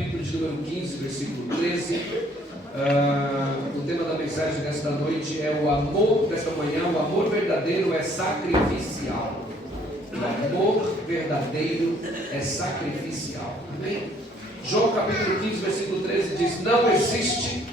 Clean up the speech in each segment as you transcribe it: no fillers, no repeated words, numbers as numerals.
capítulo de número 15, versículo 13. O tema da mensagem desta noite é o amor, desta manhã, o amor verdadeiro é sacrificial. O amor verdadeiro é sacrificial. Amém? João capítulo 15, versículo 13 diz: não existe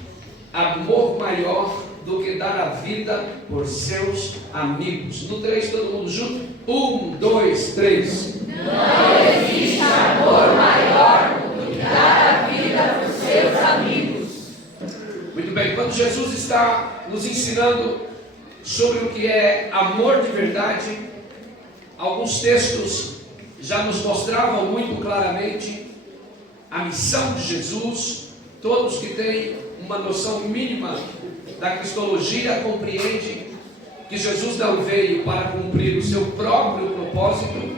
amor maior do que dar a vida por seus amigos. No 3, todo mundo junto? 1, 2, 3. Não existe amor maior do que dar a vida por seus amigos. Muito bem, quando Jesus está nos ensinando sobre o que é amor de verdade, alguns textos já nos mostravam muito claramente a missão de Jesus. Todos que têm uma noção mínima da cristologia compreendem que Jesus não veio para cumprir o seu próprio propósito.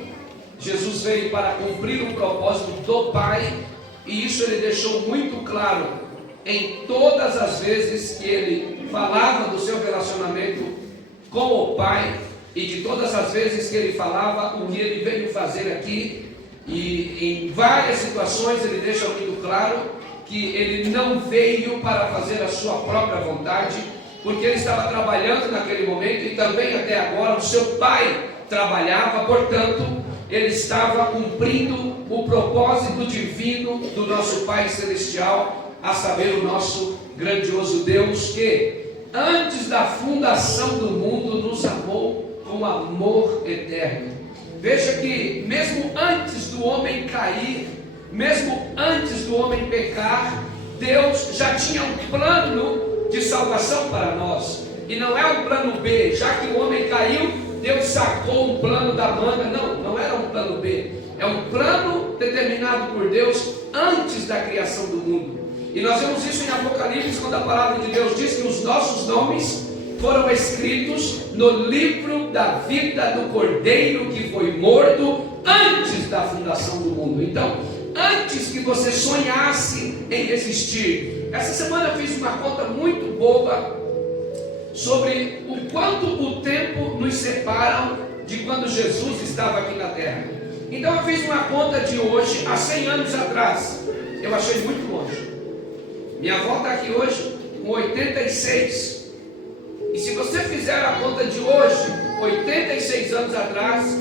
Jesus veio para cumprir o propósito do Pai, e isso ele deixou muito claro em todas as vezes que ele falava do seu relacionamento com o Pai, e de todas as vezes que ele falava o que ele veio fazer aqui. E em várias situações ele deixa muito claro que ele não veio para fazer a sua própria vontade, porque ele estava trabalhando naquele momento, e também até agora o seu Pai trabalhava. Portanto, ele estava cumprindo o propósito divino do nosso Pai Celestial, a saber, o nosso grandioso Deus, que antes da fundação do mundo nos amou com amor eterno. Veja que mesmo antes do homem cair, mesmo antes do homem pecar, Deus já tinha um plano de salvação para nós. E não é um plano B, já que o homem caiu, Deus sacou um plano da manga. Não era um plano B. É um plano determinado por Deus antes da criação do mundo. E nós vemos isso em Apocalipse, quando a palavra de Deus diz que os nossos nomes foram escritos no livro da vida do Cordeiro que foi morto antes da fundação do mundo. Então, antes que você sonhasse em existir. Essa semana eu fiz uma conta muito boba sobre o quanto o tempo nos separa de quando Jesus estava aqui na terra. Então eu fiz uma conta de hoje a 100 anos atrás. Eu achei muito longe. Minha avó está aqui hoje com 86. E se você fizer a conta de hoje, 86 anos atrás,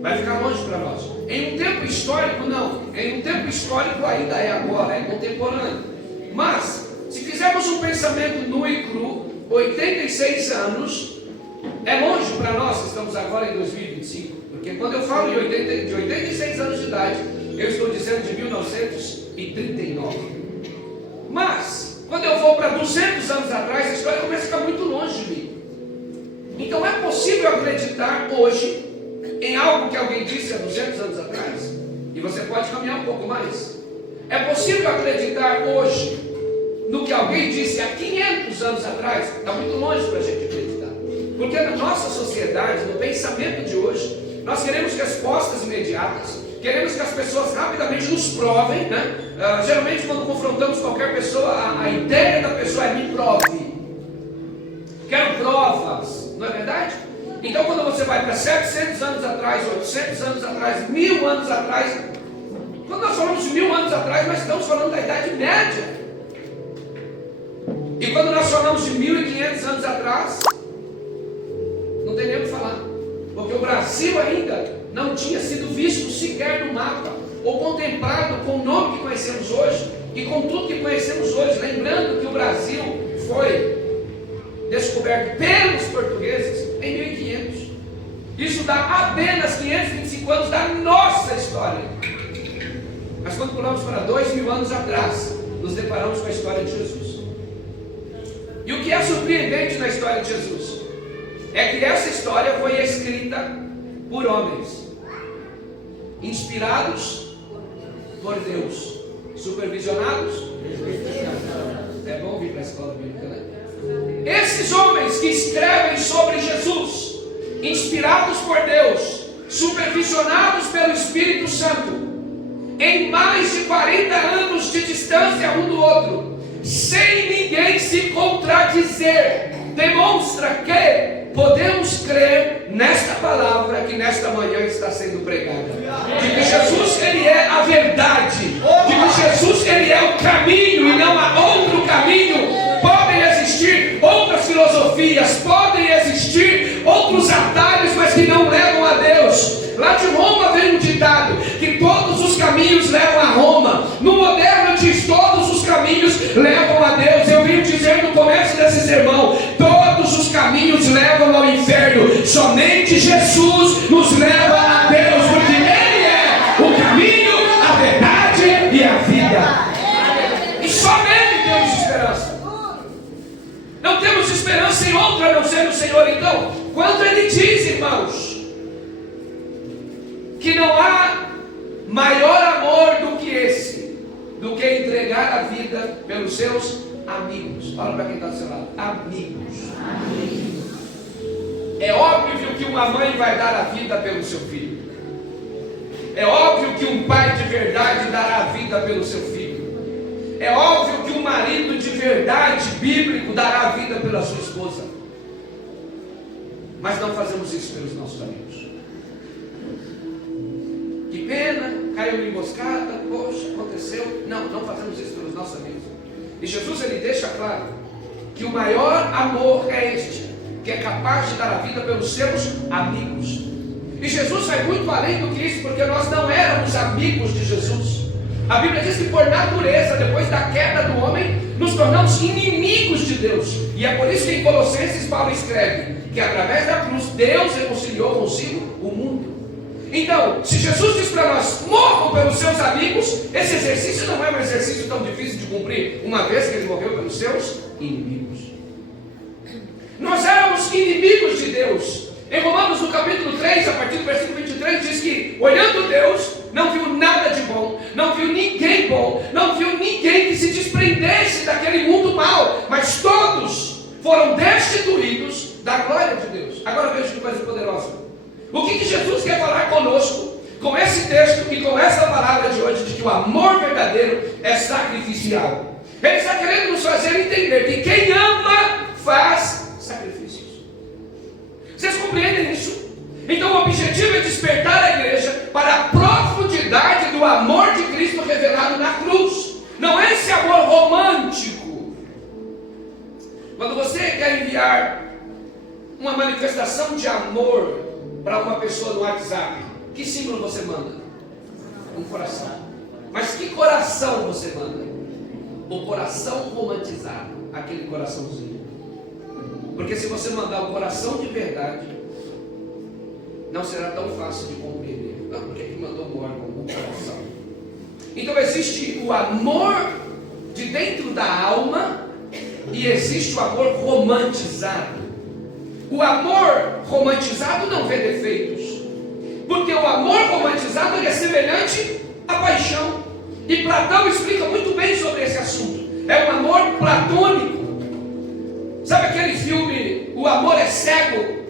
vai ficar longe para nós. Em um tempo histórico, não. Em um tempo histórico ainda é agora, é contemporâneo. Mas, se fizermos um pensamento nu e cru, 86 anos é longe para nós que estamos agora em 2025. Porque quando eu falo de 86 anos de idade, eu estou dizendo de 1939. Mas, quando eu vou para 200 anos atrás, a história começa a ficar muito longe de mim. Então é possível acreditar hoje em algo que alguém disse há 200 anos atrás, e você pode caminhar um pouco mais. É possível acreditar hoje no que alguém disse há 500 anos atrás. Está muito longe para a gente acreditar, porque na nossa sociedade, no pensamento de hoje, nós queremos respostas imediatas, queremos que as pessoas rapidamente nos provem, né? Geralmente quando confrontamos qualquer pessoa, a ideia da pessoa é: me prove, quero provas, não é verdade? Então quando você vai para 700 anos atrás, 800 anos atrás, 1000 anos atrás, quando nós falamos de 1000 anos atrás, nós estamos falando da Idade Média. E quando nós falamos de 1500 anos atrás, não tem nem o que falar, porque o Brasil ainda não tinha sido visto sequer no mapa, ou contemplado com o nome que conhecemos hoje, e com tudo que conhecemos hoje. Lembrando que o Brasil foi descoberto pelos portugueses em 1500. Isso dá apenas 525 anos da nossa história. Mas quando pulamos para 2000 anos atrás, nos deparamos com a história de Jesus. E o que é surpreendente na história de Jesus é que essa história foi escrita por homens, inspirados por Deus, supervisionados. É bom vir para a escola bíblica, né? Esses homens que escrevem sobre Jesus, inspirados por Deus, supervisionados pelo Espírito Santo, em mais de 40 anos de distância um do outro, sem ninguém se contradizer, demonstra que podemos crer nesta palavra que nesta manhã está sendo pregada, de que Jesus ele é a verdade, de que Jesus ele é caminhos levam a Roma. No moderno diz: todos os caminhos levam a Deus. Eu vim dizer no começo desse sermão: todos os caminhos levam ao inferno. Somente Jesus nos leva a Deus, porque Ele é o caminho, a verdade e a vida. E só nele temos esperança. Não temos esperança em outro a não ser no Senhor. Então, quando Ele diz, irmãos, que não há maior amor do que esse, do que entregar a vida pelos seus amigos. Fala para quem está do seu lado: amigos. É óbvio que uma mãe vai dar a vida pelo seu filho. É óbvio que um pai de verdade dará a vida pelo seu filho. É óbvio que um marido de verdade bíblico dará a vida pela sua esposa. Mas não fazemos isso pelos nossos amigos. Que pena, caiu uma emboscada, poxa, aconteceu. Não fazemos isso pelos nossos amigos. E Jesus, ele deixa claro que o maior amor é este, que é capaz de dar a vida pelos seus amigos. E Jesus vai muito além do que isso, porque nós não éramos amigos de Jesus. A Bíblia diz que por natureza, depois da queda do homem, nos tornamos inimigos de Deus. E é por isso que em Colossenses Paulo escreve que através da cruz Deus reconciliou consigo o mundo. Então, se Jesus diz para nós: morram pelos seus amigos, esse exercício não é um exercício tão difícil de cumprir, uma vez que ele morreu pelos seus inimigos. Nós éramos inimigos de Deus. Em Romanos, no capítulo 3, a partir do versículo 23, diz que, olhando Deus, não viu nada de bom, não viu ninguém bom, não viu ninguém que se desprendesse daquele mundo mau, mas todos foram destituídos da glória de Deus. Agora veja que coisa poderosa. O que Jesus quer falar conosco, com esse texto e com essa palavra de hoje, de que o amor verdadeiro é sacrificial? Ele está querendo nos fazer entender que quem ama faz sacrifícios. Vocês compreendem isso? Então o objetivo é despertar a igreja para a profundidade do amor de Cristo revelado na cruz. Não é esse amor romântico. Quando você quer enviar uma manifestação de amor para uma pessoa no WhatsApp, que símbolo você manda? Um coração. Mas que coração você manda? O coração romantizado, aquele coraçãozinho. Porque se você mandar o coração de verdade, não será tão fácil de compreender. Não, por que mandou um órgão, um coração? Então existe o amor de dentro da alma e existe o amor romantizado. O amor romantizado não vê defeitos, porque o amor romantizado ele é semelhante à paixão. E Platão explica muito bem sobre esse assunto. É um amor platônico. Sabe aquele filme O Amor é Cego?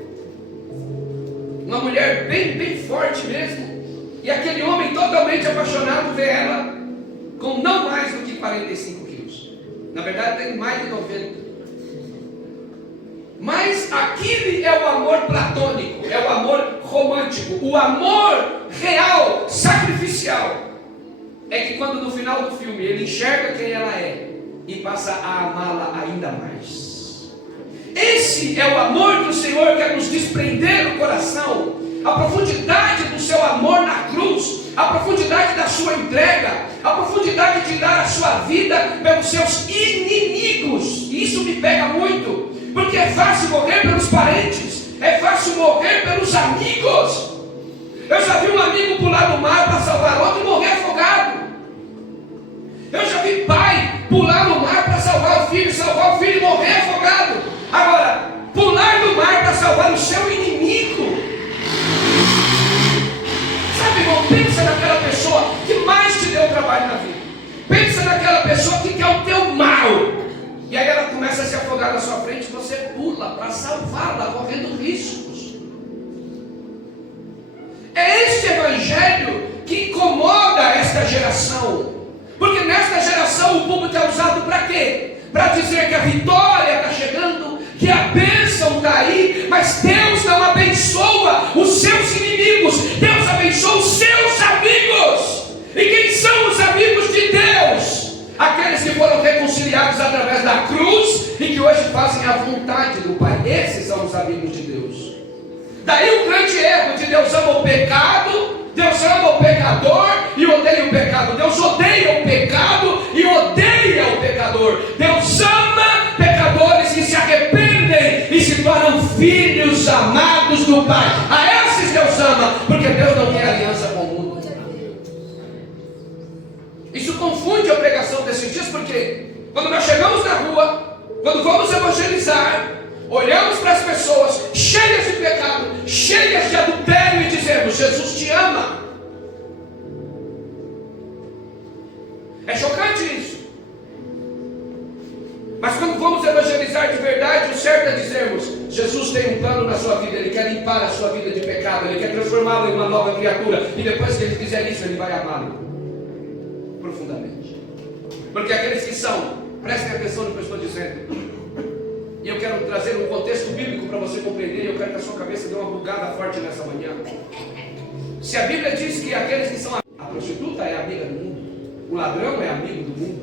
Uma mulher bem forte mesmo, e aquele homem totalmente apaixonado vê ela com não mais do que 45 quilos. Na verdade tem mais de 90. Mas aquele é o amor platônico, é o amor romântico. O amor real, sacrificial, é que quando no final do filme ele enxerga quem ela é e passa a amá-la ainda mais. Esse é o amor que o Senhor quer nos desprender do coração. A profundidade do seu amor na cruz, a profundidade da sua entrega, a profundidade de dar a sua vida pelos seus inimigos. E isso me pega muito, porque é fácil morrer pelos parentes, é fácil morrer pelos amigos. Eu já vi um amigo pular no mar para salvar outro e morrer afogado. Eu já vi pai pular no mar para salvar o filho e morrer afogado. Agora, pular no mar para salvar o seu inimigo. Sabe, irmão, pensa naquela pessoa que mais te deu trabalho na vida. Pensa naquela pessoa que quer o teu mal. E aí ela começa a se afogar na sua frente e você pula para salvá-la, correndo riscos. É este evangelho que incomoda esta geração. Porque nesta geração o público é usado para quê? Para dizer que a vitória está chegando, que a bênção está aí, mas Deus não abençoa os seus inimigos, Deus abençoa os seus amigos. E quem são os amigos de Deus? Aqueles que foram reconciliados através da cruz e que hoje fazem a vontade do Pai. Esses são os amigos de Deus. Daí o grande erro de Deus ama o pecado Deus ama o pecador e odeia o pecado. Deus odeia o pecado e odeia o pecador. Deus ama pecadores que se arrependem e se tornam filhos amados do Pai. A esses Deus ama, porque Deus não quer aliança com o mundo. Isso confunde a pregação desses dias, porque quando nós chegamos na rua, quando vamos evangelizar, olhamos para as pessoas cheias de pecado, cheias de adultério e dizemos: Jesus te ama. É chocante isso. Mas quando vamos evangelizar de verdade, o certo é dizermos: Jesus tem um plano na sua vida, Ele quer limpar a sua vida de pecado, Ele quer transformá-lo em uma nova criatura, e depois que Ele fizer isso, Ele vai amá-lo profundamente. Porque aqueles que são, prestem atenção no que eu estou dizendo, e eu quero trazer um contexto bíblico para você compreender, e eu quero que a sua cabeça dê uma bugada forte nessa manhã. Se a Bíblia diz que aqueles que são... A prostituta é amiga do mundo, o ladrão é amigo do mundo,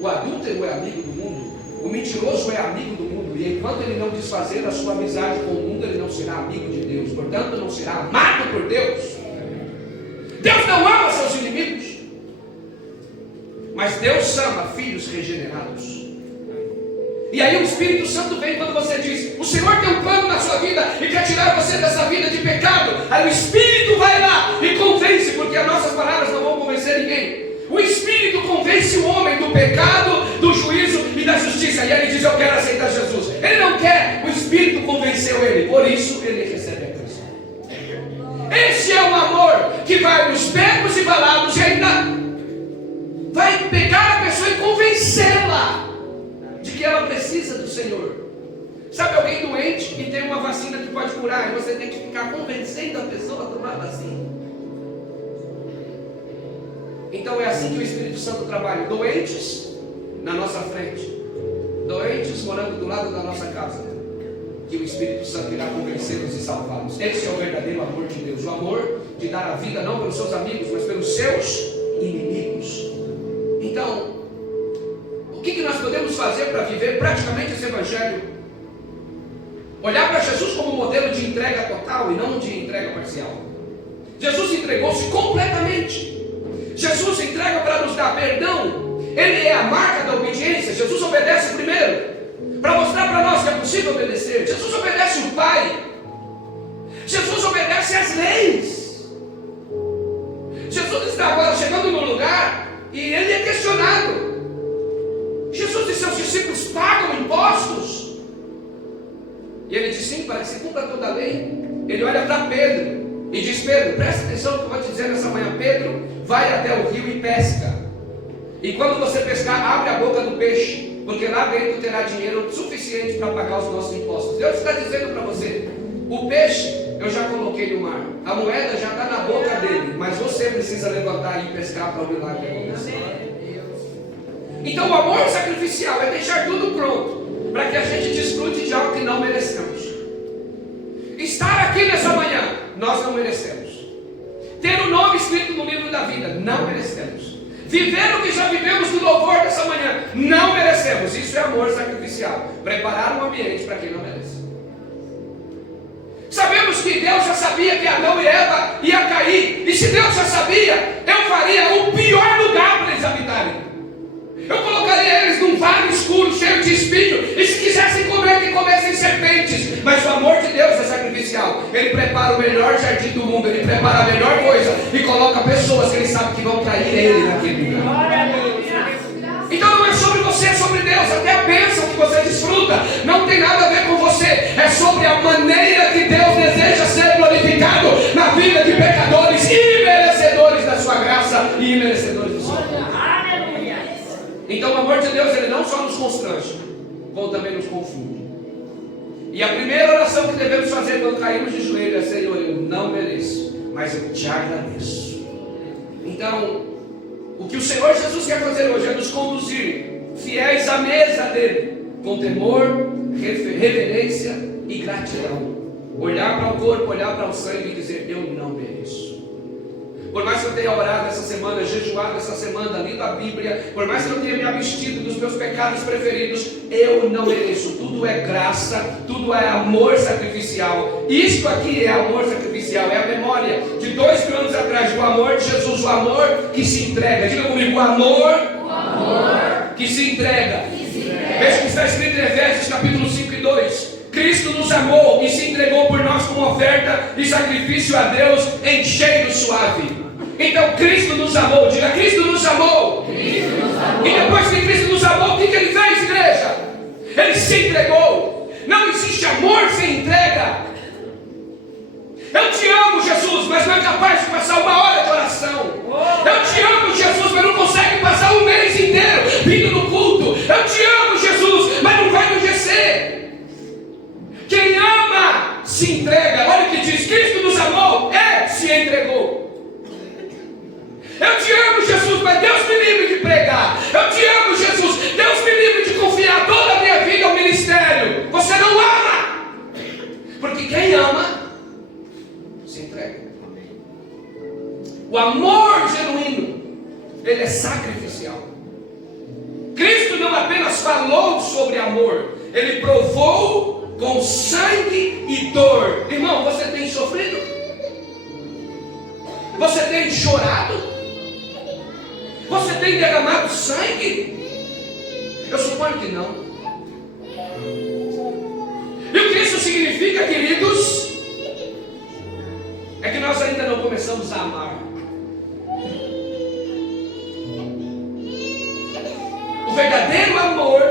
o adúltero é amigo do mundo, o mentiroso é amigo do mundo, e enquanto ele não desfazer a sua amizade com o mundo, ele não será amigo de Deus, portanto não será amado por Deus. Deus não ama seus inimigos, mas Deus ama filhos regenerados. E aí o Espírito Santo vem quando você diz: o Senhor tem um plano na sua vida e quer tirar você dessa vida de pecado. Aí o Espírito vai lá e convence, porque as nossas palavras não vão convencer ninguém. O Espírito convence o homem do pecado, do juízo e da justiça. E ele diz: eu quero aceitar Jesus. Ele não quer, o Espírito convenceu ele, por isso ele recebe a Cristo. Esse é o amor que vai nos becos e valados e ainda vai pegar a pessoa e convencê-la de que ela precisa do Senhor. Sabe alguém doente e tem uma vacina que pode curar, e você tem que ficar convencendo a pessoa a tomar a vacina? Então é assim que o Espírito Santo trabalha. Doentes na nossa frente, doentes morando do lado da nossa casa, que o Espírito Santo irá convencê-los e salvá-los. Esse é o verdadeiro amor de Deus, o amor de dar a vida não pelos seus amigos, mas pelos seus inimigos. Então, o que nós podemos fazer para viver praticamente esse Evangelho? Olhar para Jesus como modelo de entrega total e não de entrega parcial. Jesus entregou-se completamente. Jesus entrega para nos dar perdão. Ele é a marca da obediência. Jesus obedece primeiro, para mostrar para nós que é possível obedecer. Jesus obedece o Pai. Jesus obedece às leis. Jesus está agora chegando no lugar e ele é questionado. Jesus e seus discípulos pagam impostos? E ele diz: sim, para que se cumpra toda a lei. Ele olha para Pedro e diz: Pedro, presta atenção no que eu vou te dizer nessa manhã. Pedro, vai até o rio e pesca. E quando você pescar, abre a boca do peixe, porque lá dentro terá dinheiro suficiente para pagar os nossos impostos. Deus está dizendo para você: o peixe eu já coloquei no mar, a moeda já está na boca dele, mas você precisa levantar e pescar para o milagre acontecer. Então o amor sacrificial é deixar tudo pronto para que a gente desfrute de algo que não merecemos. Estar aqui nessa manhã, nós não merecemos. Ter o nome escrito no livro da vida, não merecemos. Viver o que já vivemos no louvor dessa manhã, não merecemos. Isso é amor sacrificial, preparar um ambiente para quem não merece. Sabemos que Deus já sabia que Adão e Eva iam cair, e se Deus já sabia, eu faria o pior lugar para eles habitarem. Eu colocaria eles num vale escuro, cheio de espinho, e se quisessem comer, que comessem serpentes. Mas o amor de Deus é sacrificial. Ele prepara o melhor jardim do mundo, ele prepara a melhor coisa e coloca pessoas que ele sabe que vão trair ele naquele lugar. Então não é sobre você, é sobre Deus. Até a bênção que você desfruta não tem nada a ver com você, é sobre a maneira que Deus deseja ser glorificado na vida de pecadores imerecedores da sua graça e imerecedores do seu amor. Então o amor de Deus, ele não só nos constrange, como também nos confunde. E a primeira oração que devemos fazer quando caímos de joelhos é: Senhor, eu não mereço, mas eu te agradeço. Então, o que o Senhor Jesus quer fazer hoje é nos conduzir fiéis à mesa dele, com temor, reverência e gratidão. Olhar para o corpo, olhar para o sangue e dizer: eu não mereço. Por mais que eu tenha orado essa semana, jejuado essa semana, lido a Bíblia, por mais que eu tenha me abstido dos meus pecados preferidos, eu não mereço. Tudo é graça, tudo é amor sacrificial. Isto aqui é amor sacrificial. sacrificial, é a memória de 2000 anos atrás, o amor de Jesus, o amor que se entrega. Diga comigo, o amor que se entrega. Veja o que está escrito em Efésios capítulo 5 e 2. Cristo nos amou e se entregou por nós como oferta e sacrifício a Deus em cheiro suave. Então Cristo nos amou, diga, Cristo nos amou. Cristo nos amou. E depois que Cristo nos amou, o que ele fez, igreja? Ele se entregou. Não existe amor sem entrega. Eu te amo, Jesus, mas não é capaz de passar uma hora de oração. Eu te amo, Jesus, mas não consegue passar um mês inteiro vindo no culto. Eu te amo, Jesus, mas não vai no GC. Quem ama se entrega. Olha o que diz, Cristo nos amou, se entregou. Eu te amo, Jesus, mas Deus me livre de pregar. Eu te amo, Jesus, Deus me livre de confiar toda a minha vida ao ministério. Você não ama, porque quem ama se entrega. O amor genuíno, ele é sacrificial. Cristo não apenas falou sobre amor, ele provou com sangue e dor. Irmão, você tem sofrido? Você tem chorado? Você tem derramado sangue? Eu suponho que não. E o que isso significa, queridos? É que nós ainda não começamos a amar. O verdadeiro amor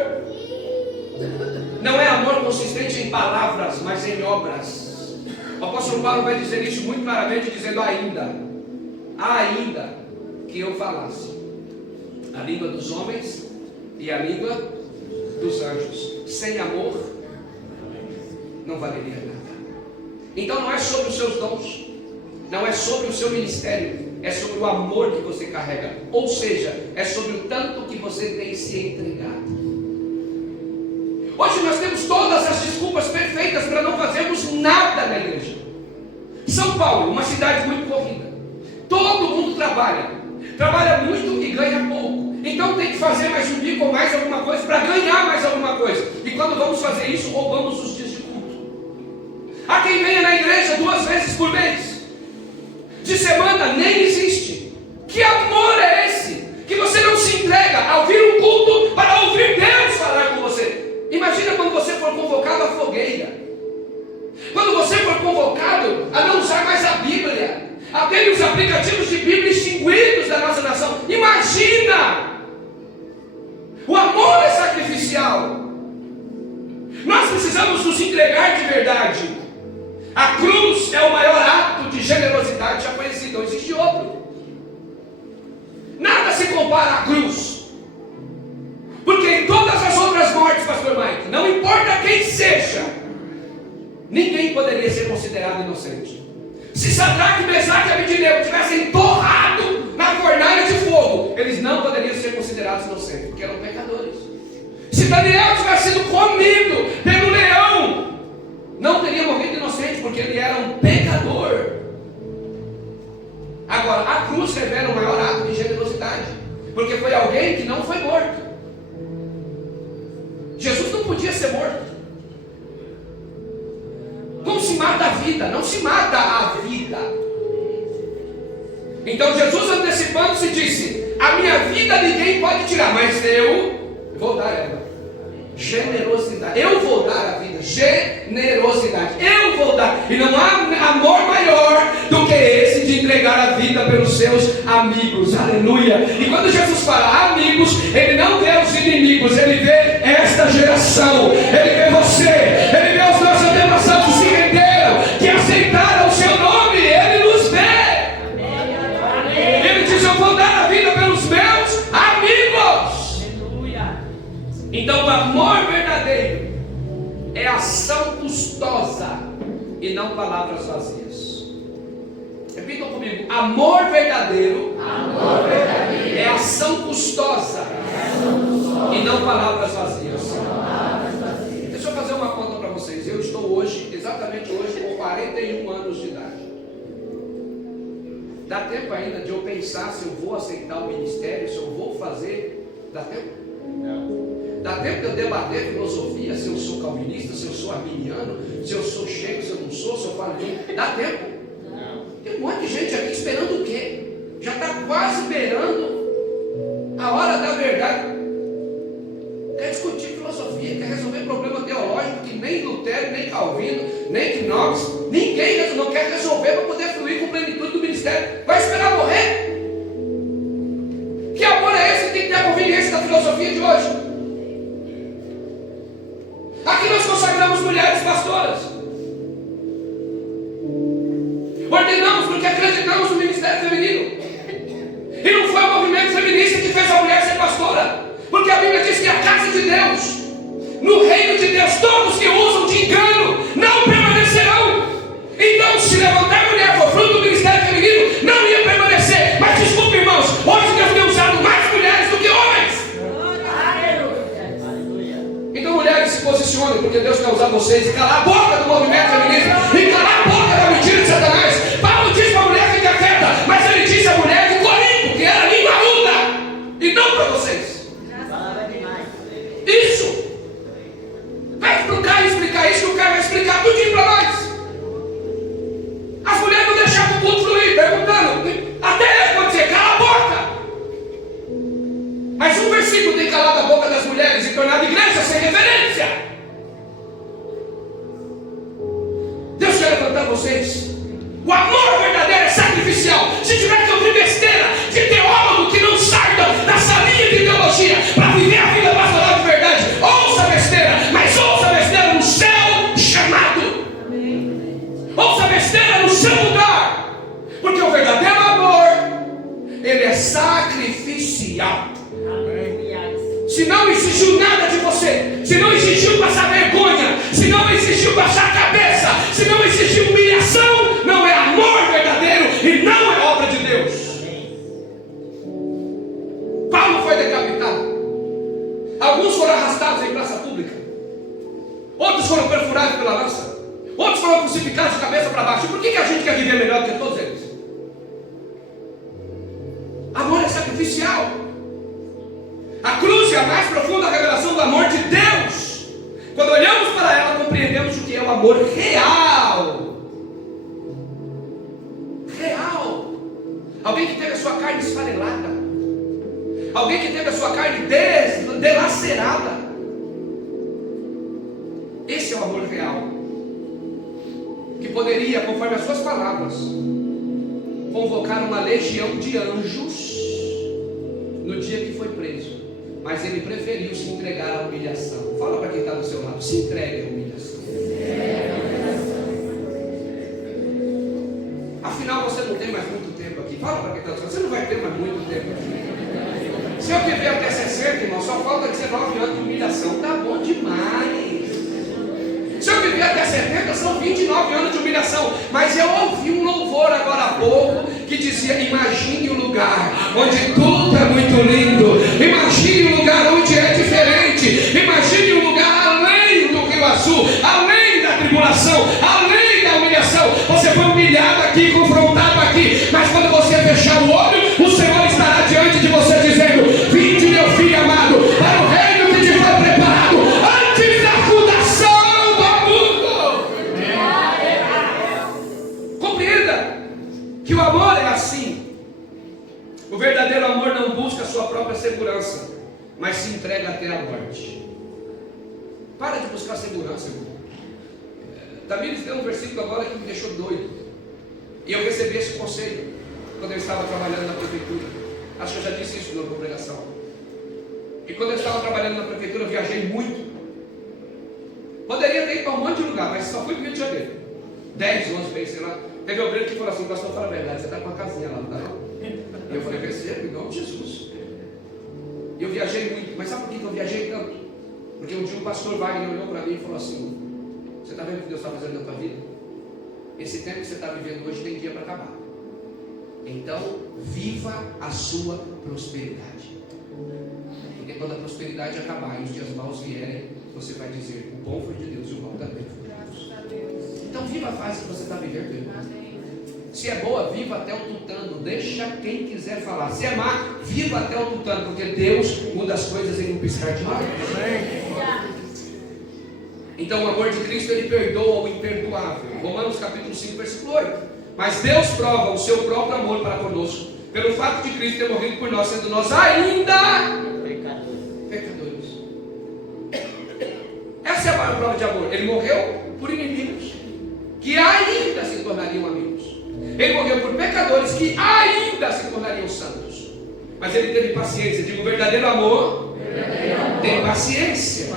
não é amor consistente em palavras, mas em obras. O apóstolo Paulo vai dizer isso muito claramente, dizendo ainda que eu falasse a língua dos homens e a língua dos anjos, sem amor não valeria nada. Então não é sobre os seus dons, não é sobre o seu ministério, é sobre o amor que você carrega, ou seja, é sobre o tanto que você tem se entregado. Hoje nós temos todas as desculpas perfeitas para não fazermos nada na igreja. São Paulo, uma cidade muito corrida, todo mundo trabalha muito e ganha pouco. Então tem que fazer mais um bico ou mais alguma coisa para ganhar mais alguma coisa. E quando vamos fazer isso, roubamos os dias de culto. Há quem venha na igreja 2 vezes por mês. De semana nem existe. Que amor é esse? Que você não se entrega a ouvir um culto para ouvir Deus falar com você. Imagina quando você for convocado à fogueira. Quando você for convocado a não usar mais a Bíblia, a ter os aplicativos de Bíblia extinguidos da nossa nação. Imagina! O amor é sacrificial. Nós precisamos nos entregar de verdade. A cruz é o maior ato de generosidade já conhecido, não existe outro. Nada se compara à cruz. Porque em todas as outras mortes, pastor Mike, não importa quem seja, ninguém poderia ser considerado inocente. Se Sadraque, Mesaque e Abednego tivessem torrado na fornalha de fogo, eles não poderiam ser considerados inocentes, porque eram pecadores. Se Daniel tivesse sido comido pelo leão, não teria morrido inocente, porque ele era um pecador. Agora, a cruz revela o maior ato de generosidade, porque foi alguém que não foi morto. Jesus não podia ser morto. Como se mata a vida? Não se mata a vida. Então Jesus, antecipando-se, disse: a minha vida ninguém pode tirar, mas eu vou dar ela. Generosidade. Eu vou dar a vida. Generosidade. Eu vou dar. E não há amor maior do que esse de entregar a vida pelos seus amigos. Aleluia. E quando Jesus fala amigos, ele não vê os inimigos, ele vê esta geração. Ele vê você. Ele vê os nossos antepassados que se renderam, que aceitaram o seu nome. Ele nos vê. Ele diz: eu vou dar a vida pelos meus amigos. Então o amor verdadeiro é ação custosa e não palavras vazias. Repitam comigo: amor verdadeiro, é ação custosa, e não palavras vazias. Deixa eu fazer uma conta para vocês. Eu estou hoje, exatamente hoje, com 41 anos de idade. Dá tempo ainda de eu pensar se eu vou aceitar o ministério, se eu vou fazer? Dá tempo? Não. Dá tempo de eu debater filosofia, se eu sou calvinista, se eu sou arminiano, se eu sou cheio, se eu não sou, se eu falo de... Dá tempo? de gente aqui esperando o quê? Já está quase beirando a hora da verdade. Quer discutir filosofia, quer resolver problema teológico que nem Lutero, nem Calvino, nem Knox, ninguém não quer resolver para poder fluir com plenitude do ministério. Vai esperar morrer? Que amor é esse que tem que ter a conveniência da filosofia de hoje? Aqui nós consagramos mulheres pastoras. Ordenamos porque acreditamos no ministério feminino. E não foi o movimento feminista que fez a mulher ser pastora. Porque a Bíblia diz que a casa de Deus, no reino de Deus, todos que usam de engano não permanecerão. Então, se levantar mulher for fruto do ministério feminino, não ia permanecer. Mas desculpe, irmãos, hoje Deus tem usado mais mulheres do que homens. Então, mulheres, se posicionem, porque Deus quer usar vocês e calar a boca do movimento feminista e calar a boca da mentira de Satanás. Paulo diz para a mulher ficar quieta, mas ele disse à mulher de Corinto que era língua muda e não para vocês. Isso! Vai explicar isso que o cara vai explicar tudinho para nós. As mulheres não deixavam o culto fluir, perguntando. Até ele pode dizer, cala a boca. Mas um versículo tem calado a boca das mulheres e tornado a igreja sem referência. Deus quer levantar vocês. O amor verdadeiro é sacrificial. Se tiver que ouvir besteira de teólogo que não sai da salinha de teologia para viver a vida pastoral de verdade, ouça besteira, mas ouça besteira no céu chamado. Ouça besteira no seu lugar. Porque o verdadeiro amor, ele é sacrificial. Se não exigiu nada de você, se não exigiu passar vergonha, se não exigiu baixar a cabeça, se não exigiu humilhação, não é amor verdadeiro e não é obra de Deus. Paulo foi decapitado. Alguns foram arrastados em praça pública. Outros foram perfurados pela lança. Outros foram crucificados de cabeça para baixo. E por que a gente quer viver melhor do que todos eles? Amor é sacrificial. A cruz é a mais profunda revelação do amor de Deus. Quando olhamos para ela, compreendemos o que é o amor real. Real. Alguém que teve a sua carne esfarelada. Alguém que teve a sua carne delacerada. Esse é o amor real. Que poderia, conforme as suas palavras, convocar uma legião de anjos no dia que foi preso. Mas ele preferiu se entregar à humilhação. Fala para quem está do seu lado, se entregue à humilhação. Afinal, você não tem mais muito tempo aqui. Fala para quem está do seu lado, você não vai ter mais muito tempo aqui. Se eu viver até 60, irmão, só falta 19 anos de humilhação. Tá bom demais. Se eu viver até 70, são 29 anos de humilhação. Mas eu ouvi um louvor agora há pouco que dizia: imagine um lugar onde tudo é muito lindo. Imagine um lugar onde é diferente. Imagine um lugar além do Rio Azul, além da tribulação, além da humilhação. Você foi humilhado aqui, confrontado aqui, mas quando você fechar o olho, o Senhor estará diante de você dizendo: vinde, meu filho amado, para o reino que te foi preparado antes da fundação do mundo. Compreenda que o amor é assim. O verdadeiro amor não busca a sua própria segurança, mas se entrega até a morte. Para de buscar segurança, irmão. Tamires deu um versículo agora que me deixou doido. E eu recebi esse conselho quando eu estava trabalhando na prefeitura. Acho que eu já disse isso na congregação. E quando eu estava trabalhando na prefeitura, eu viajei muito. Poderia ter ido para um monte de lugar, mas só fui para o Rio de Janeiro. 10, 11 vezes, sei lá. Teve alguém que falou assim: pastor, fala a verdade, você está com uma casinha lá, não está não? E eu falei: recebo, em nome de Jesus. E eu viajei muito. Mas sabe por que eu viajei tanto? Porque um dia o pastor Wagner olhou para mim e falou assim: você está vendo o que Deus está fazendo na tua vida? Esse tempo que você está vivendo hoje tem dia para acabar. Então, viva a sua prosperidade. Porque quando a prosperidade acabar e os dias maus vierem, você vai dizer: o bom foi de Deus e o mal também foi de Deus. Então, viva a fase que você está vivendo, irmão. Se é boa, viva até o tutano. Deixa quem quiser falar. Se é má, viva até o tutano, porque Deus muda as coisas em um piscar de olhos. Então o amor de Cristo, ele perdoa o imperdoável. Romanos capítulo 5, versículo 8. Mas Deus prova o seu próprio amor para conosco, pelo fato de Cristo ter morrido por nós, sendo nós ainda pecadores. Essa é a maior prova de amor. Ele morreu por inimigos, que ainda se tornariam amigos. Ele morreu por pecadores, que ainda se tornariam santos. Mas ele teve paciência. Digo, o verdadeiro amor tem paciência.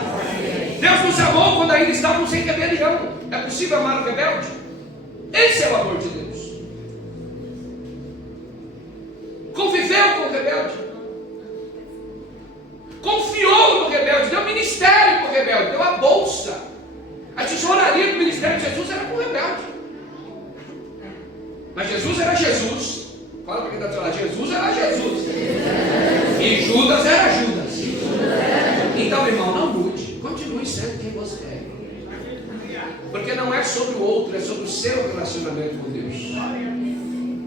Deus nos amou quando ainda estávamos em rebelião. É possível amar o rebelde? Esse é o amor de Deus. Conviveu com o rebelde, confiou no rebelde, deu ministério para o rebelde, deu a bolsa. A tesouraria do ministério de Jesus era com o rebelde. Mas Jesus era Jesus. Fala para quem está do seu lado, Jesus era Jesus. E Judas era Judas. Então, irmão, não mude. Continue sendo quem você é. Porque não é sobre o outro, é sobre o seu relacionamento com Deus.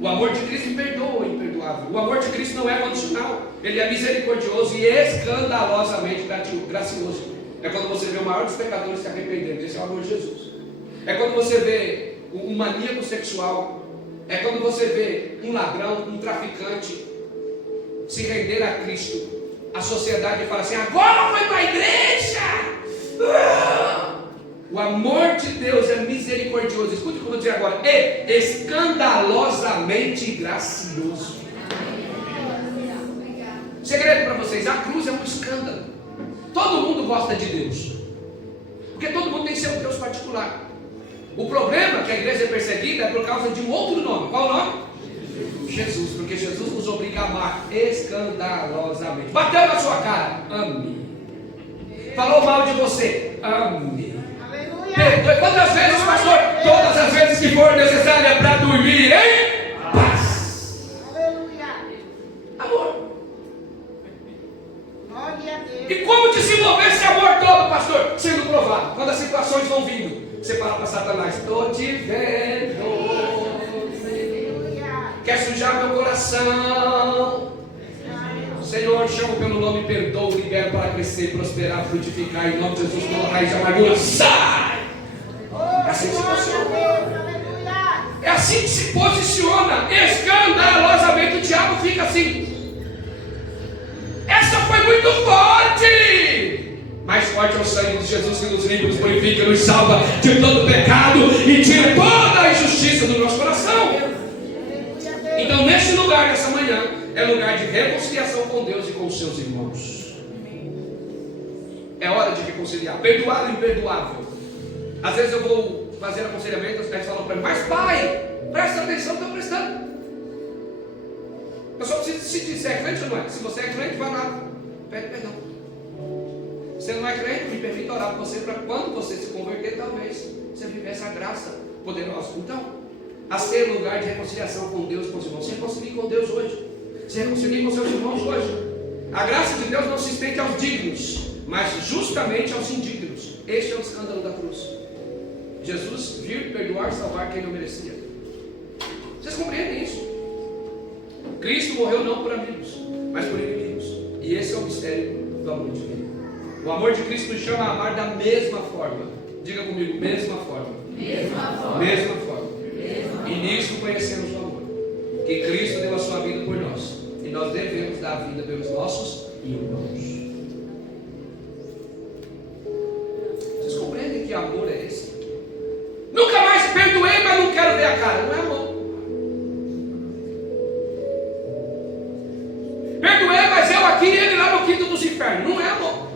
O amor de Cristo perdoa o imperdoável. O amor de Cristo não é condicional. Ele é misericordioso e escandalosamente gracioso. É quando você vê o maior dos pecadores se arrependendo. Esse é o amor de Jesus. É quando você vê um maníaco sexual. É quando você vê um ladrão, um traficante se render a Cristo. A sociedade fala assim: agora foi para a igreja. O amor de Deus é misericordioso. Escute o que eu vou dizer agora. É escandalosamente gracioso. Segredo para vocês: a cruz é um escândalo. Todo mundo gosta de Deus, porque todo mundo tem seu Deus particular. O problema é que a igreja é perseguida é por causa de um outro nome. Qual o nome? Jesus. Porque Jesus nos obriga a amar escandalosamente. Bateu na sua cara, ame. Falou mal de você, ame. Perdoe. Quantas vezes, pastor? Todas as vezes que for necessária para dormir em paz. Amor. E como desenvolver esse amor todo, pastor? Sendo provado. Quando as situações vão vindo, você fala para Satanás: estou te vendo. Quer sujar meu coração? Senhor, chamo pelo nome, perdoa, libero para crescer, prosperar, frutificar. Em nome de Jesus, toda raiz de amargura sai. É assim que se posiciona. É assim que se posiciona. Escandalosamente o diabo fica assim. Essa foi muito forte. Mais forte é o sangue de Jesus, que nos livra, nos purifica, nos salva de todo pecado e tira toda a injustiça do nosso coração. Então, nesse lugar, nessa manhã, é lugar de reconciliação com Deus e com os seus irmãos. É hora de reconciliar. Perdoar o imperdoável. Às vezes eu vou fazer aconselhamento, os pais falam para mim: mas pai, presta atenção, estou prestando. Eu só preciso decidir se é crente ou não é. Se você é crente, vai lá, pede perdão. Se você não é crente, me permita orar por você, para quando você se converter, talvez você viver essa graça poderosa. Então, a ser lugar de reconciliação com Deus, com os irmãos. Se reconcilie com Deus hoje. Se reconcilie com seus irmãos hoje. A graça de Deus não se estende aos dignos, mas justamente aos indignos. Este é o escândalo da cruz. Jesus vir perdoar e salvar quem não merecia. Vocês compreendem isso? Cristo morreu não por amigos, mas por inimigos. E esse é o mistério do amor divino. O amor de Cristo nos chama a amar da mesma forma. Diga comigo: mesma forma. Mesma forma. Mesma forma. E nisso conhecemos o amor, que Cristo deu a sua vida por nós, e nós devemos dar a vida pelos nossos irmãos. Vocês compreendem que amor é esse? Nunca mais perdoei, mas não quero ver a cara. Não é amor. Perdoei, mas eu aqui e ele lá no quinto dos infernos. Não é amor.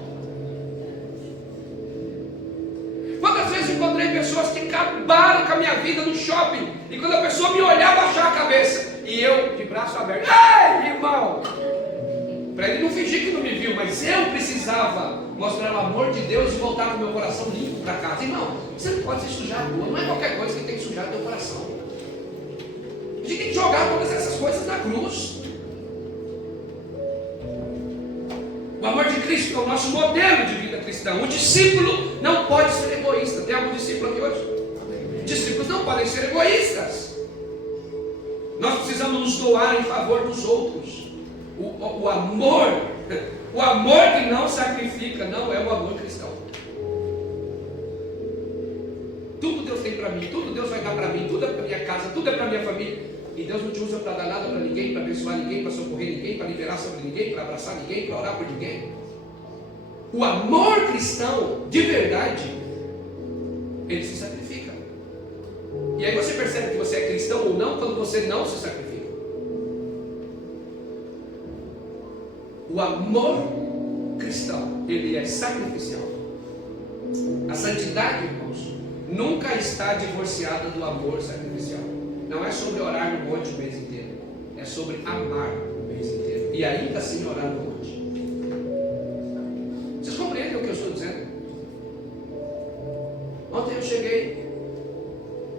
Quantas vezes encontrei pessoas que acabaram com a minha vida no shopping, e quando a pessoa me olhava, baixava a cabeça, e eu de braço aberto: ei, irmão! Para ele não fingir que não me viu, mas eu precisava mostrar o amor de Deus e voltar com o meu coração limpo para casa. Irmão, você não pode se sujar a rua, não é qualquer coisa que tem que sujar o teu coração. A gente tem que jogar todas essas coisas na cruz. O amor de Cristo é o nosso modelo de vida cristã. O discípulo não pode ser egoísta. Tem algum discípulo aqui hoje? Discípulos não podem ser egoístas. Nós precisamos nos doar em favor dos outros. O amor que não sacrifica não é o amor cristão. Tudo Deus tem para para mim, tudo Deus vai dar para mim, tudo é para minha casa, tudo é para minha família. E Deus não te usa para dar nada para ninguém, para abençoar ninguém, para socorrer ninguém, para liberar sobre ninguém, para abraçar ninguém, para orar por ninguém. O amor cristão, de verdade, ele se sacrifica. E aí você percebe que você é cristão ou não quando você não se sacrifica. O amor cristão, ele é sacrificial. A santidade, irmãos, nunca está divorciada do amor sacrificial. Não é sobre orar no monte o mês inteiro, é sobre amar o mês inteiro e ainda assim orar no monte. Vocês compreendem o que eu estou dizendo? Ontem eu cheguei,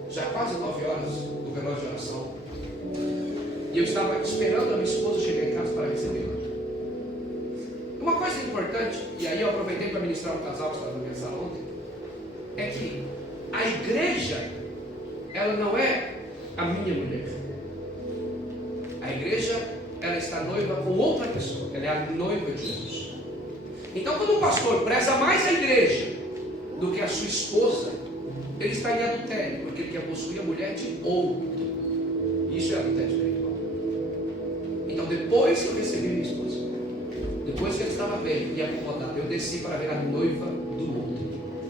já quase 9 horas do relógio de oração, e eu estava esperando a minha esposa chegar em casa para recebê-la. Uma coisa importante, e aí eu aproveitei para ministrar um casal que estava na minha sala ontem, é que a igreja, ela não é a minha mulher. A igreja, ela está noiva com outra pessoa, ela é a noiva de Jesus. Então, quando o pastor preza mais a igreja do que a sua esposa, ele está em adultério, porque ele quer possuir a mulher de outro. Isso é adultério espiritual. Então, depois que eu recebi minha esposa, depois que ele estava bem e acomodado, eu desci para ver a noiva do outro,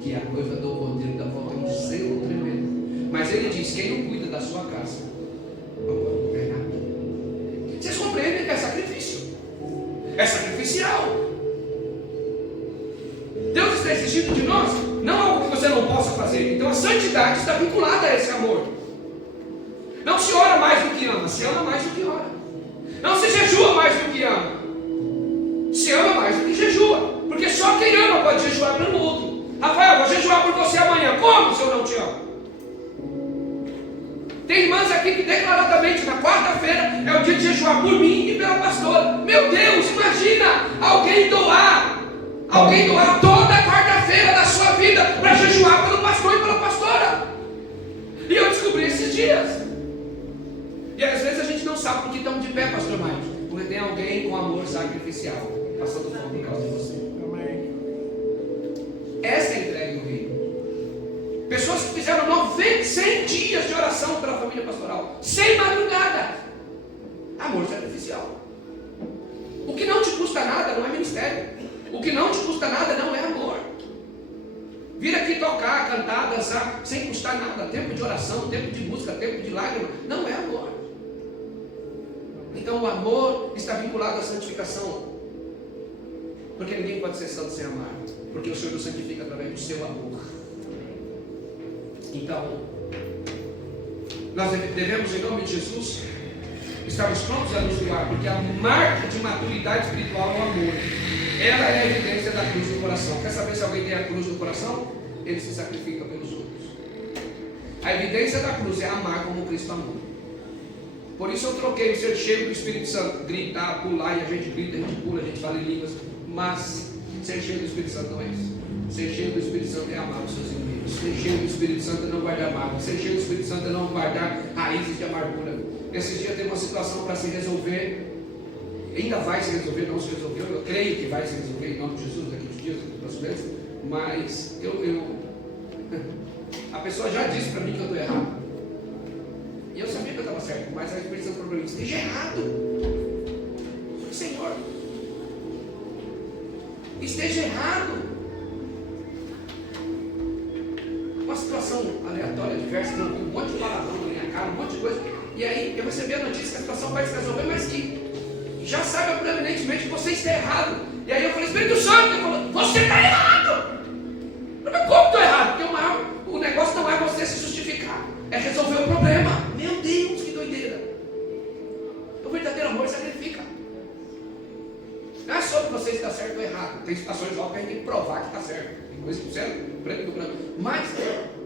que é a noiva do Cordeiro da volta, um zelo tremendo. Mas ele diz: quem não cuida da sua casa, não pode governar. Vocês compreendem que é sacrifício? É sacrificial. Deus está exigindo de nós não algo que você não possa fazer. Então a santidade está vinculada a esse amor. Não se ora mais do que ama, se ama mais do que ora. Não se jejua mais do que ama, se ama mais do que jejua. Porque só quem ama pode jejuar pelo outro. Rafael, vou jejuar por você amanhã. Como se eu não te amo? Tem irmãs aqui que declaradamente na quarta-feira é o dia de jejuar por mim e pela pastora. Meu Deus, imagina alguém doar toda a quarta-feira da sua vida para jejuar pelo pastor e pela pastora. E eu descobri esses dias. E às vezes a gente não sabe porque estamos de pé, pastor Marcos, porque tem alguém com amor sacrificial passando fome por causa de você. Essa é a entrega do reino. Pessoas que fizeram 100 dias de oração pela família pastoral, sem madrugada. Amor sacrificial. O que não te custa nada não é ministério. O que não te custa nada não é amor. Vir aqui tocar, cantar, dançar, sem custar nada. Tempo de oração, tempo de música, tempo de lágrima, não é amor. Então o amor está vinculado à santificação. Porque ninguém pode ser santo sem amar. Porque o Senhor nos santifica através do seu amor. Então, nós devemos, em nome de Jesus, estarmos prontos a nos doar, porque a marca de maturidade espiritual é o amor. Ela é a evidência da cruz no coração. Quer saber se alguém tem a cruz no coração? Ele se sacrifica pelos outros. A evidência da cruz é amar como Cristo amou. Por isso eu troquei o ser cheio do Espírito Santo, gritar, pular, e a gente grita, a gente pula, a gente fala em línguas, mas ser cheio do Espírito Santo não é isso. Ser cheio do Espírito Santo é amar os seus inimigos. Ser cheio do Espírito Santo é não guardar mágoa. Ser cheio do Espírito Santo é não guardar raízes de amargura. Esse dia tem uma situação para se resolver. Ainda vai se resolver, não se resolveu. Eu creio que vai se resolver em nome de Jesus daqui a uns dias, daqui a uns meses. Mas a pessoa já disse para mim que eu estou errado. E eu sabia que eu estava certo, mas a Espírito Santo falou para mim: esteja errado. Eu falei: Senhor, esteja errado. Uma situação aleatória, diversa, um monte de palavrão na minha cara, um monte de coisa. E aí eu recebi a notícia que a situação vai se resolver, mas que já sabe preeminentemente que você está errado. E aí eu falei: Espírito Santo, ele falou: você está errado. Mas como estou errado? Porque o negócio não é você se justificar, é resolver o problema. Meu Deus, que doideira. O verdadeiro amor sacrifica. Não é sobre você estar certo ou errado. Tem situações lá que a gente tem que provar que está certo. Tem coisa que você preto do branco. Mas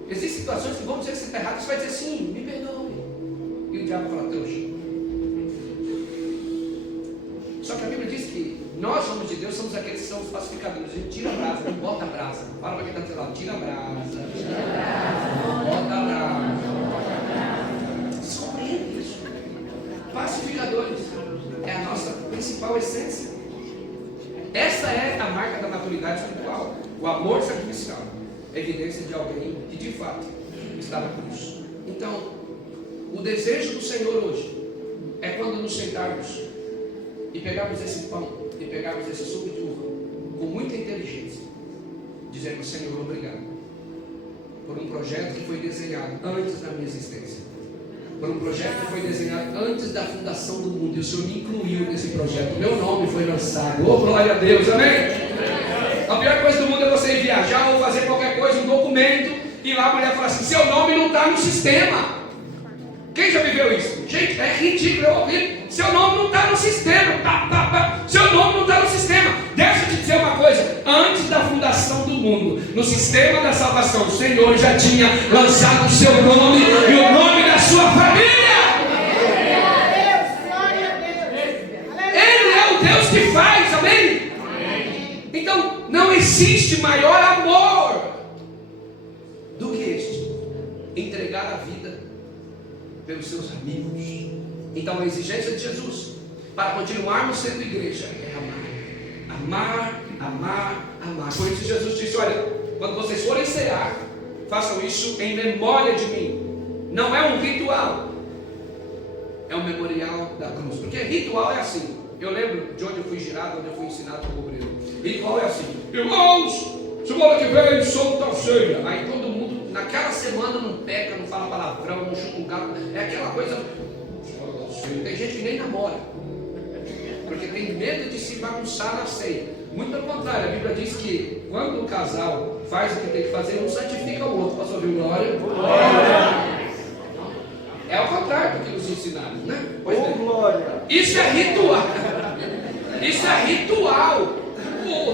existem situações que vão dizer que você está errado. Você vai dizer: sim, me perdoe. E o diabo fala: trouxa. Só que a Bíblia diz que nós, homens de Deus, somos aqueles que são os pacificadores. A gente tira a brasa, não bota a brasa. Fala para quem está do seu lado: tira a brasa. Não bota a brasa. Vocês compreendem isso? Pacificadores é a nossa principal essência. Essa é a marca da maturidade espiritual. O amor sacrificial é evidência de alguém que de fato está na cruz. Então, o desejo do Senhor hoje é quando nos sentarmos e pegarmos esse pão e pegarmos esse suco de uva com muita inteligência, dizendo: Senhor, obrigado por um projeto que foi desenhado antes da minha existência, por um projeto que foi desenhado antes da fundação do mundo, e o Senhor me incluiu nesse projeto, meu nome foi lançado. Oh, glória a Deus, amém? A pior coisa do mundo é você ir viajar ou fazer qualquer coisa, um documento, e lá a mulher fala assim: seu nome não está no sistema. Quem já viveu isso? Gente, é ridículo, é horrível. Seu nome não está no sistema. Seu nome não está no sistema. Deixa eu te dizer uma coisa: antes da fundação do mundo, no sistema da salvação, o Senhor já tinha lançado o seu nome e o nome da sua família. Ele é o Deus que faz, amém? Então, não existe maior amor do que este: entregar a vida pelos seus amigos. Então, a exigência de Jesus para continuarmos sendo igreja é amar, amar, amar, amar. Por isso Jesus disse: olha, quando vocês forem cear, façam isso em memória de mim. Não é um ritual, é um memorial da cruz. Porque ritual é assim. Eu lembro de onde eu fui girado, onde eu fui ensinado como obreiro. Ritual é assim: irmãos, semana que vem, Santa Ceia. Aí todo mundo, naquela semana, não peca, não fala palavrão, não chuta um gato. É aquela coisa. Tem gente que nem namora, porque tem medo de se bagunçar na ceia. Muito pelo contrário, a Bíblia diz que quando o casal faz o que tem que fazer, um santifica o outro. Posso ouvir glória? É o contrário do que nos ensinaram, né? Pois bem. Isso é ritual. Isso é ritual.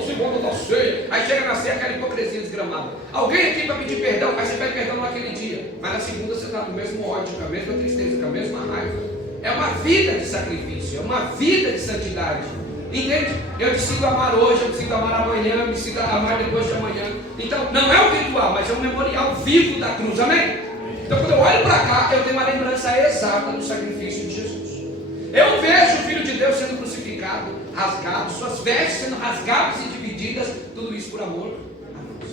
Segunda da ceia. Aí chega na ceia aquela hipocrisia desgramada. Alguém aqui para pedir perdão, aí você pede perdão naquele dia, mas na segunda você está com o mesmo ódio, com a mesma tristeza, com a mesma raiva. É uma vida de sacrifício, é uma vida de santidade. Entende? Eu decido amar hoje, eu decido amar amanhã, eu decido amar depois de amanhã. Então, não é um ritual, mas é um memorial vivo da cruz, amém? Então, quando eu olho para cá, eu tenho uma lembrança exata do sacrifício de Jesus. Eu vejo o Filho de Deus sendo crucificado, rasgado, suas vestes sendo rasgadas e divididas, tudo isso por amor a nós.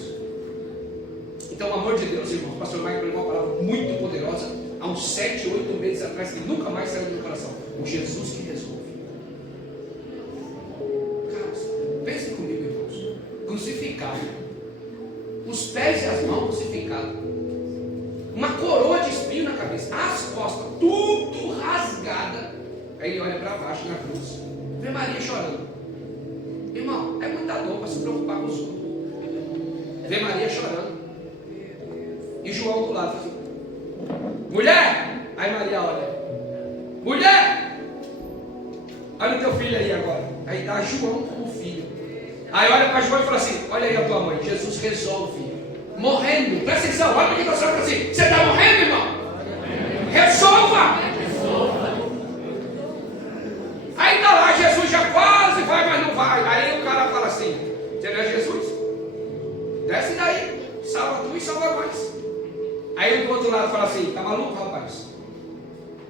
Então, o amor de Deus, irmãos, o pastor Mike pregou uma palavra muito poderosa há uns 7, 8 meses atrás, que nunca mais saiu do meu coração: o Jesus que resolve. Caros, pensem comigo, irmãos. Crucificado, os pés e as mãos crucificados, uma coroa de espinho na cabeça, as costas tudo rasgada. Aí ele olha para baixo na cruz, vê Maria chorando. Irmão, é muita dor para se preocupar com os outros. Vê Maria chorando, e João do lado assim: mulher! Aí Maria olha: mulher! Olha o teu filho aí agora. Aí está João como filho. Aí olha para João e fala assim: olha aí a tua mãe. Jesus resolve, morrendo. Presta atenção, olha para quem está falando assim: você está morrendo, irmão? Resolva! Aí está lá, Jesus já quase vai, mas não vai. Aí o cara fala assim: você não é Jesus? Desce daí, salva tu e salva mais. Aí do outro lado fala assim: tá maluco, rapaz?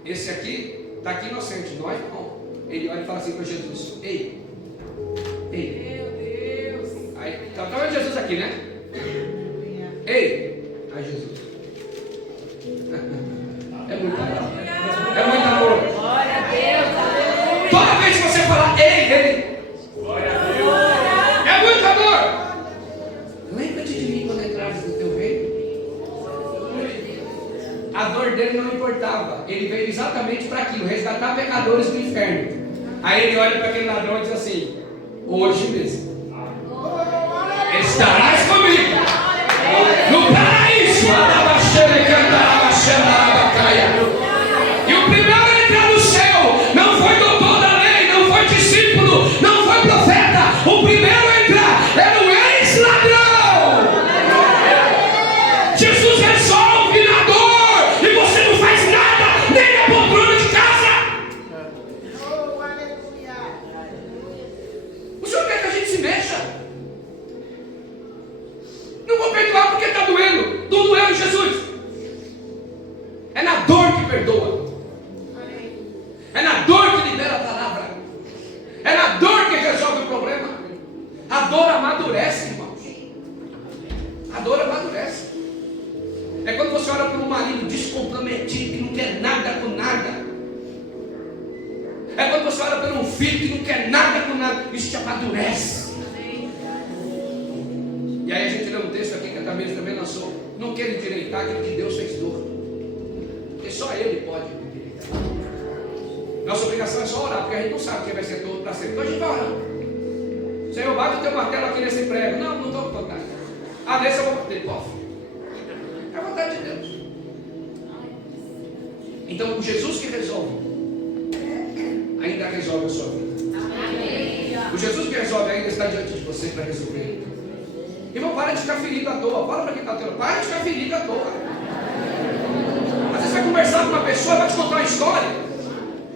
Esse aqui está aqui inocente, nós não. Ele olha e fala assim para Jesus: ei. Meu Deus. Aí, tá vendo Jesus aqui, né? Ei. Aí Jesus. É muito amor. É muito amor. Glória a Deus. Toda vez que você falar ei. Glória a Deus. É muito amor. Lembra-te de mim quando entrares no teu reino. A dor dele não importava. Ele veio exatamente para aquilo: resgatar pecadores do inferno. Aí ele olha para aquele ladrão e diz assim: hoje mesmo estarás comigo no paraíso. E o primeiro a entrar no céu não foi doutor da lei, não foi discípulo, não foi profeta. O primeiro a entrar era o ex-ladrão. Jesus resolve na dor e você não faz nada, nem a poltrona de casa. O Senhor quer que a gente se mexa. Não vou perdoar porque está doendo. Não doeu, Jesus. É na dor que perdoa. É na dor que libera a palavra. É na dor que resolve o problema. A dor amadurece, irmãos. A dor amadurece. É quando você olha para um marido descomprometido, que não quer nada com nada. É quando você olha para um filho que não quer nada com nada. Isso te amadurece. E aí a gente lê um texto aqui que a Tamires também lançou. Não quer endireitar aquilo que Deus fez torto. Porque só Ele pode endireitar. Nossa obrigação é só orar, porque a gente não sabe quem vai ser torto para sempre. Então a gente vai orando. Senhor, bate o teu martelo aqui nesse prego. Não estou com vontade. Nesse eu vou bater. É a vontade de Deus. Então o Jesus que resolve ainda resolve a sua vida. O Jesus que resolve ainda está diante de você para resolver. Irmão, para de ficar ferido à toa. Fala para quem está tendo. Para de ficar ferido à toa. Às vezes você vai conversar com uma pessoa, vai te contar uma história.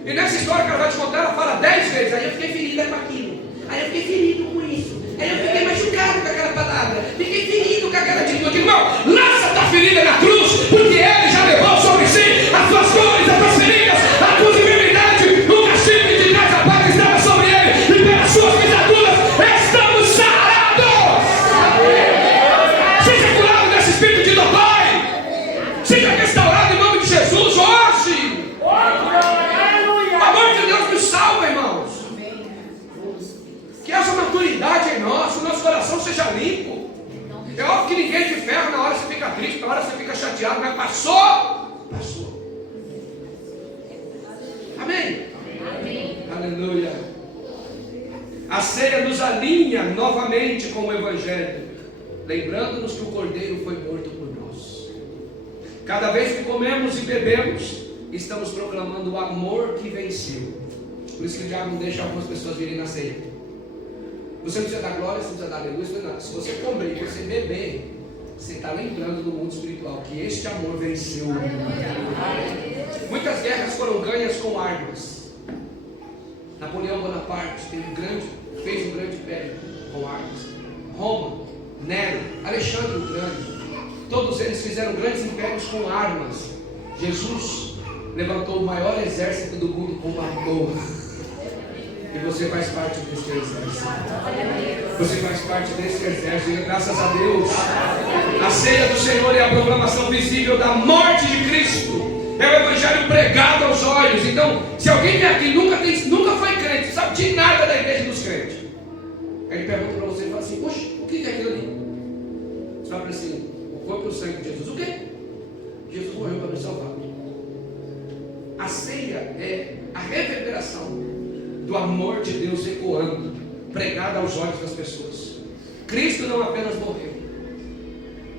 E nessa história que ela vai te contar, ela fala 10 vezes. Aí eu fiquei ferida com aquilo. Aí eu fiquei ferido com isso. Aí eu fiquei machucado com aquela palavra. Fiquei ferido com aquela atitude. Irmão, lança a tua ferida na cruz, porque Ele já levou sobre si as tuas dores, as tuas feridas, a tua enfermidade. O castigo que te traz a paz estava sobre Ele. E pelas suas pisaduras estamos sarados. Seja curado desse espírito de dor, Pai. Seja restaurado em nome de Jesus hoje. O amor de Deus nos salva, irmãos. Que essa maturidade em nós, o nosso coração seja limpo. É óbvio que ninguém te ferra, na hora você fica triste, na hora você fica chateado, mas passou. Amém? Aleluia. A ceia nos alinha novamente com o Evangelho, lembrando-nos que o Cordeiro foi morto por nós. Cada vez que comemos e bebemos, estamos proclamando o amor que venceu. Por isso que o diabo não deixa algumas pessoas virem na ceia. Você não precisa dar glória, você não precisa dar aleluia. Se você comer e você beber, você está lembrando do mundo espiritual que este amor venceu o mundo. Muitas guerras foram ganhas com armas. Napoleão Bonaparte fez um grande império com armas. Roma, Nero, Alexandre o Grande, todos eles fizeram grandes impérios com armas. Jesus levantou o maior exército do mundo com amor. E você faz parte desse exército. Você faz parte desse exército. E graças a Deus, a ceia do Senhor é a proclamação visível da morte de Cristo. É o evangelho pregado aos olhos. Então, se alguém vem aqui nunca foi crente, sabe de nada da igreja dos crentes, aí ele pergunta para você e fala assim: poxa, o que é aquilo ali? Você fala assim: o corpo e o sangue de Jesus. O quê? Jesus morreu para me salvar. A ceia é a reverberação do amor de Deus ecoando, pregado aos olhos das pessoas. Cristo não apenas morreu,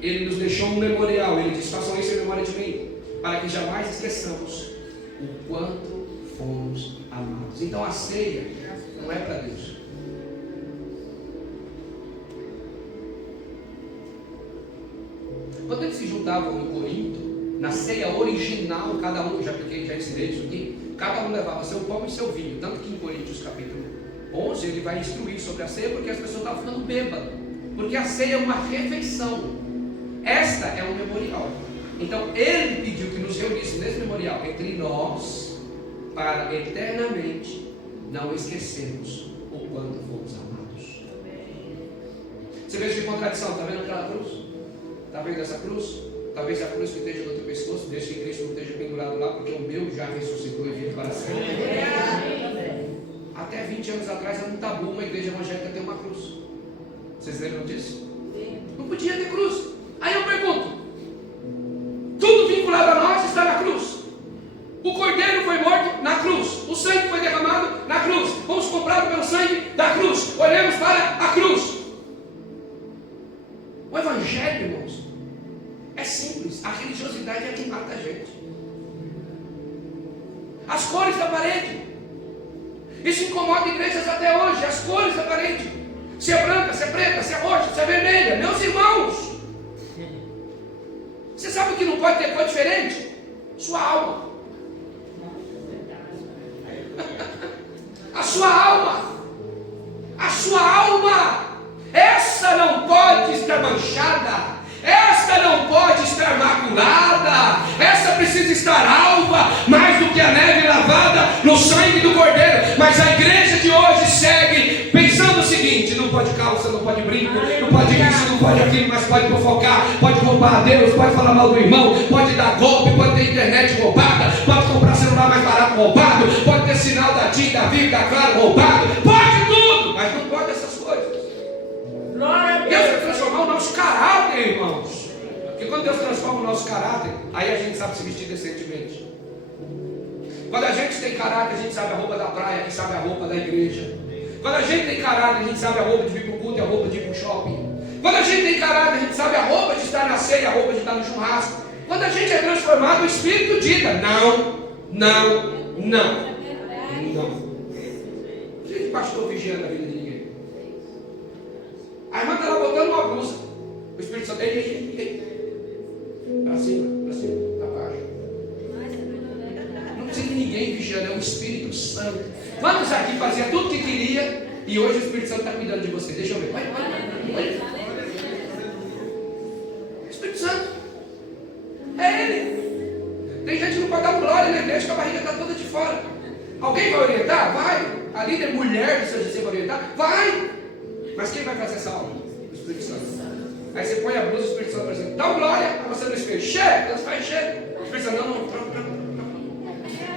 Ele nos deixou um memorial. Ele diz: façam isso em memória de mim, para que jamais esqueçamos o quanto fomos amados. Então a ceia não é para Deus. Quando eles se juntavam em Corinto, na ceia original, cada um, já ensinei isso aqui, cada um levava seu pão e seu vinho. Tanto que em Coríntios capítulo 11 ele vai instruir sobre a ceia, porque as pessoas estavam ficando bêbadas. Porque a ceia é uma refeição. Esta é um memorial. Então ele pediu que nos reunisse nesse memorial entre nós, para eternamente não esquecermos o quanto fomos amados. Você vê essa contradição? Está vendo aquela cruz? Está vendo essa cruz? Talvez a cruz que esteja no teu pescoço, desde que Cristo não esteja pendurado lá, porque o meu já ressuscitou e vive para sempre. Até 20 anos atrás era um tabu uma igreja evangélica ter uma cruz. Vocês lembram disso? Não podia ter cruz. Aí eu pergunto: tudo vinculado a nós está na cruz. O cordeiro foi morto na cruz. O sangue foi derramado na cruz. Fomos comprados pelo sangue da cruz. Olhamos para a cruz. O evangelho, irmãos, é simples. A religiosidade é que mata a gente. As cores da parede, isso incomoda igrejas até hoje. As cores da parede, se é branca, se é preta, se é roxa, se é vermelha. Meus irmãos, você sabe o que não pode ter cor diferente? Sua alma. A sua alma. A sua alma. Essa não pode estar manchada. Esta não pode estar maculada. Essa precisa estar alva, mais do que a neve lavada no sangue do Cordeiro. Mas a igreja de hoje segue pensando o seguinte: não pode pode calça, não pode brinco, não pode isso, não pode aquilo, mas pode fofocar, pode roubar a Deus, pode falar mal do irmão, pode dar golpe, pode ter internet roubada, pode comprar celular mais barato roubado, pode ter sinal da TIM, da Vivo, da Claro roubado, pode tudo, mas não pode essas coisas. Deus vai transformar o nosso caráter, irmãos. Porque quando Deus transforma o nosso caráter, aí a gente sabe se vestir decentemente. Quando a gente tem caráter, a gente sabe a roupa da praia, a gente sabe a roupa da igreja. Quando a gente tem caráter, a gente sabe a roupa de vir para o culto e a roupa de ir para o shopping. Quando a gente tem caráter, a gente sabe a roupa de estar na ceia, a roupa de estar no churrasco. Quando a gente é transformado, o Espírito dita: não, não, não, não. Gente, pastor vigiando a vida de ninguém. A irmã está lá botando uma blusa. O Espírito Santo, ei. Para cima, para baixo. Não precisa de ninguém vigiando, é o Espírito Santo. Quantos aqui faziam tudo o que queria e hoje o Espírito Santo está cuidando de você? Deixa eu ver. Olha. Espírito Santo. É Ele. Tem gente que não pode dar glória na igreja, que a barriga está toda de fora. Alguém vai orientar? Vai. A líder mulher do seu GC vai orientar? Vai. Mas quem vai fazer essa aula? O Espírito Santo. Aí você põe a blusa, o Espírito Santo vai dizer: dá glória, aí você no espelho. Chega, você vai encher. O Espírito Santo, não.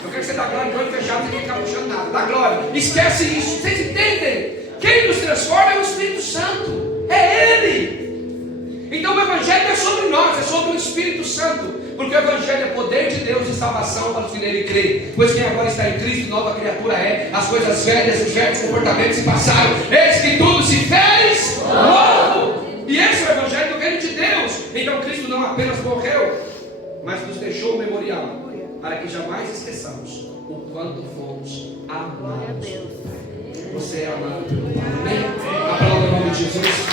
Eu quero que você dá glória de olho fechado, sem ficar puxando nada. Dá glória. Esquece isso. Vocês entendem? Quem nos transforma é o Espírito Santo. É Ele. Então o Evangelho é sobre nós, é sobre o Espírito Santo. Porque o Evangelho é poder de Deus e salvação para os que nele creem. Pois quem agora está em Cristo, nova criatura é. As coisas velhas, os velhos comportamentos se passaram. Eis que tudo se fez novo. E esse é o Evangelho do reino de Deus. Então Cristo não apenas morreu, mas nos deixou o memorial, para que jamais esqueçamos o quanto fomos amados. Você é amado pelo Pai. Amém? Aplauda o nome de Jesus.